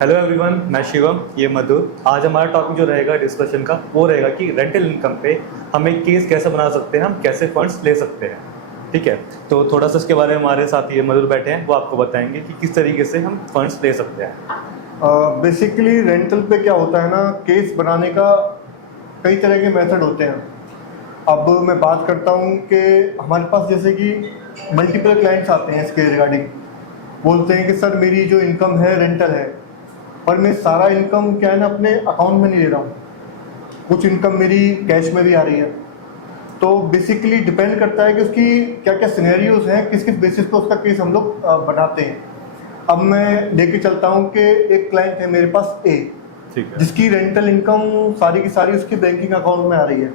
Hello everyone, मैं शिवम, ये मधुर। आज हमारा टॉपिक जो रहेगा डिस्कशन का वो रहेगा कि रेंटल इनकम पे हम एक केस कैसे बना सकते हैं, हम कैसे फंड्स ले सकते हैं। ठीक है, तो थोड़ा सा इसके बारे में हमारे साथ ये मधुर बैठे हैं, वो आपको बताएंगे कि किस तरीके से हम फंड्स ले सकते हैं। बेसिकली रेंटल पे क्या होता है ना, केस बनाने का कई तरह के मेथड होते हैं। अब मैं बात करता हूँ कि हमारे पास जैसे कि मल्टीपल क्लाइंट्स आते हैं इसके रिगार्डिंग, बोलते हैं कि सर मेरी जो इनकम है रेंटल है, पर मैं सारा इनकम क्या है ना अपने अकाउंट में नहीं ले रहा हूँ, कुछ इनकम मेरी कैश में भी आ रही है। तो बेसिकली डिपेंड करता है कि उसकी क्या क्या सिनेरियोज हैं, किस किस बेसिस पे उसका केस हम लोग बनाते हैं। अब मैं लेके चलता हूँ कि एक क्लाइंट है मेरे पास ए, ठीक है, जिसकी रेंटल इनकम सारी की सारी उसके बैंकिंग अकाउंट में आ रही है।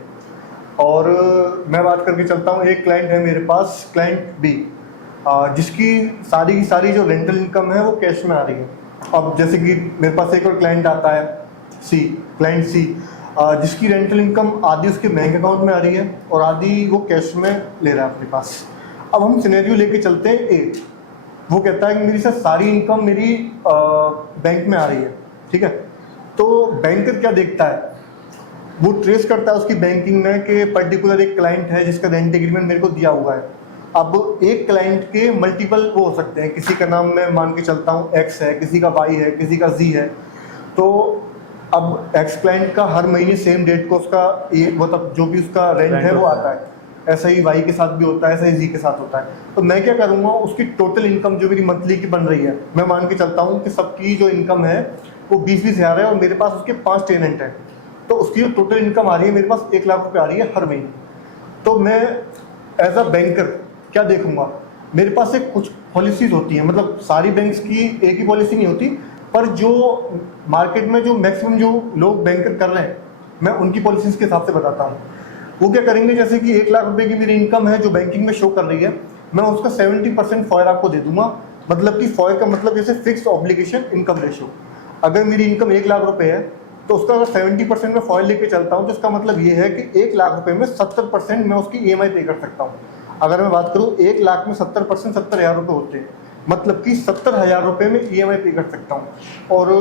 और मैं बात करके चलता हूँ, एक क्लाइंट है मेरे पास क्लाइंट बी, जिसकी सारी की सारी जो रेंटल इनकम है वो कैश में आ रही है। अब जैसे कि मेरे पास एक और क्लाइंट आता है सी, क्लाइंट सी, जिसकी रेंटल इनकम आधी उसके बैंक अकाउंट में आ रही है और आधी वो कैश में ले रहा है अपने पास। अब हम सिनेरियो लेके चलते हैं ए, वो कहता है कि मेरी सर सारी इनकम मेरी बैंक में आ रही है। ठीक है, तो बैंकर क्या देखता है, वो ट्रेस करता है उसकी बैंकिंग में कि पर्टिकुलर एक क्लाइंट है जिसका रेंट एग्रीमेंट मेरे को दिया हुआ है। अब एक क्लाइंट के मल्टीपल वो हो सकते हैं, किसी का नाम मैं मान के चलता हूँ एक्स है, किसी का वाई है, किसी का जी है। तो अब एक्स क्लाइंट का हर महीने सेम डेट को उसका ये मतलब जो भी उसका रेंट है वो आता है, ऐसा ही वाई के साथ भी होता है, ऐसा ही जी के साथ होता है। तो मैं क्या करूँगा, उसकी टोटल इनकम जो मेरी मंथली की बन रही है, मैं मान के चलता हूँ कि सबकी जो इनकम है वो 20-20 हज़ार है और मेरे पास उसके 5 टेनेंट हैं, तो उसकी जो टोटल इनकम आ रही है मेरे पास 1 लाख रुपये आ रही है हर महीने। तो मैं एज अ बैंकर क्या देखूंगा, मेरे पास एक कुछ पॉलिसीज होती हैं, मतलब सारी बैंक्स की एक ही पॉलिसी नहीं होती, पर जो मार्केट में जो मैक्सिमम जो लोग बैंकर कर रहे हैं मैं उनकी पॉलिसीज के हिसाब से बताता हूँ। वो क्या करेंगे, जैसे कि 1 लाख रुपए की मेरी इनकम है जो बैंकिंग में शो कर रही है, मैं उसका 70% फॉयर आपको दे दूंगा। मतलब कि फॉयर का मतलब जैसे फिक्स ऑब्लिगेशन इनकम रेशियो, अगर मेरी इनकम 1 लाख रुपए है तो उसका अगर 70% में फॉयल लेके चलता हूँ तो इसका मतलब ये है कि 1 लाख रुपए में 70% मैं उसकी EMI पे कर सकता हूँ। अगर मैं बात करूँ 1 लाख में 70% 70,000 रुपये होते हैं, मतलब कि 70,000 रुपये में EMI पे कर सकता हूँ। और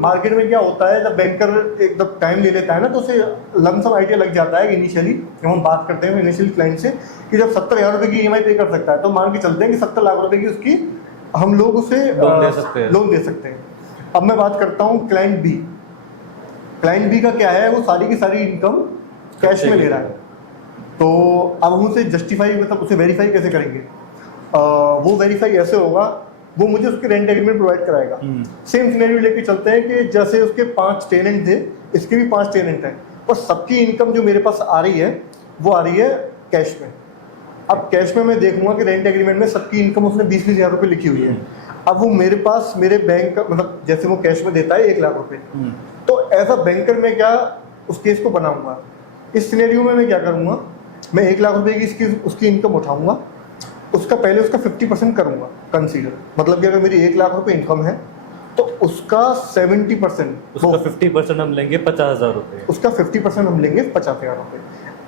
मार्केट में क्या होता है, जब बैंकर एकदम टाइम ले लेता है ना तो उसे लमसम आइडिया लग जाता है इनिशियली, जब हम बात करते हैं इनिशियली क्लाइंट से कि जब 70,000 रुपये की EMI पे कर सकता है तो मान के चलते हैं कि 70 लाख रुपये की उसकी हम लोग उसे लोन दे सकते हैं। अब मैं बात करता हूँ क्लाइंट बी, क्लाइंट बी का क्या है, वो सारी की सारी इनकम कैश में ले रहा है। तो अब हम उसे जस्टिफाई मतलब उसे वेरीफाई कैसे करेंगे, वो वेरीफाई ऐसे होगा, वो मुझे उसके रेंट एग्रीमेंट प्रोवाइड कराएगा। सेम सिनेरियो लेके चलते हैं कि जैसे उसके 5 टेनेंट थे, इसके भी 5 टेनेंट हैं, और सबकी इनकम जो मेरे पास आ रही है वो आ रही है कैश में। अब कैश में मैं देखूंगा कि रेंट एग्रीमेंट में सबकी इनकम उसने 20-20 हज़ार रुपये लिखी हुई है। अब वो मेरे पास मेरे बैंक मतलब जैसे वो कैश में देता है 1 लाख रुपये, तो एज अ बैंकर मैं क्या उस केस को बनाऊंगा। इस सिनेरियो में मैं क्या करूंगा, मैं 1 लाख रुपए की इसकी उसकी इनकम उठाऊंगा, उसका पहले उसका 50% करूंगा कंसीडर, मतलब कि अगर मेरी 1 लाख रुपए इनकम है तो उसका 70%, उसका 50% हम लेंगे 50,000 रुपये, उसका 50% हम लेंगे 50,000 रुपये।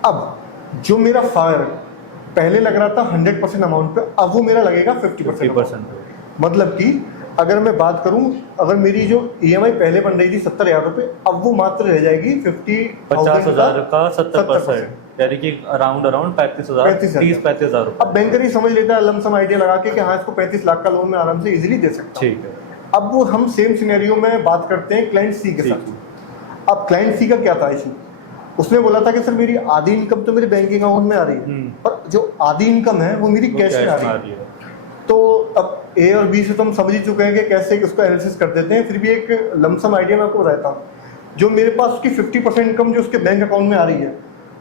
अब जो मेरा फायर पहले लग रहा था 100% अमाउंट पे, अब वो मेरा लगेगा 50%। मतलब कि अगर मैं बात करूं, अगर मेरी जो EMI पहले बन रही थी 70,000 रुपये, अब वो मात्र रह जाएगी 50,000 का 70%, यानी कि अराउंड 35,000 30-35,000 रुपये। अब बैंकर ही समझ लेता है लमसम आइडिया लगा के कि हाँ इसको 35 लाख का लोन में आराम से इजीली दे सकता हूं। ठीक है, अब वो हम सेम सिनेरियो में बात करते हैं क्लाइंट सी के साथ। अब क्लाइंट सी का क्या था इशू, उसने बोला था कि सर मेरी आधी इनकम तो मेरे बैंकिंग अकाउंट में आ रही है, पर जो आधी इनकम है वो मेरी कैश में आ रही है। तो अब ए और बी से तो हम समझ ही चुके हैं कि कैसे उसको एनालिसिस कर देते हैं, फिर भी एक लमसम आइडिया मैं आपको बताता हूँ। जो मेरे पास उसकी 50% इनकम जो उसके बैंक अकाउंट में आ रही है,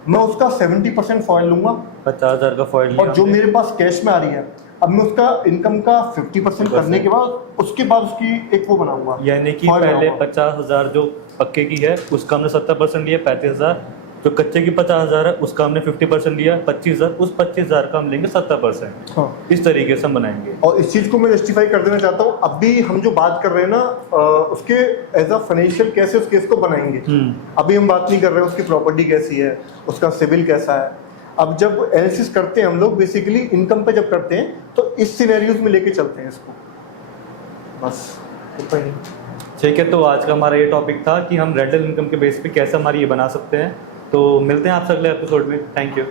मैं उसका 70% फॉइल लूंगा, 50,000 का फॉइल लिया, और जो मेरे पास कैश में आ रही है अब मैं उसका इनकम का 50% करने के बाद उसके बाद उसकी एक वो बनाऊंगा, यानी कि पहले 50,000 जो पक्के की है उसका हमने 70% लिया 35,000, जो कच्चे की 50,000 है उसका हमने 50% लिया 25,000, उस 25,000 का हम लेंगे 70%। हाँ। इस तरीके से हम बनाएंगे। और इस चीज़ को मैं जस्टिफाई कर देना चाहता हूँ, अब भी हम जो बात कर रहे हैं ना उसके एज अ फाइनेंशियल कैसे उस केस को बनाएंगे, अभी हम बात नहीं कर रहे हैं उसकी प्रॉपर्टी कैसी है, उसका सिविल कैसा है। अब जब एनालिसिस करते हैं हम लोग बेसिकली इनकम पे जब करते हैं तो इस सिनेरियोज में लेके चलते हैं इसको, बस। ठीक है, तो आज का हमारा ये टॉपिक था कि हम रेंटल इनकम के बेस पे कैसे हमारी ये बना सकते हैं। तो मिलते हैं आपसे अगले एपिसोड में। Thank you.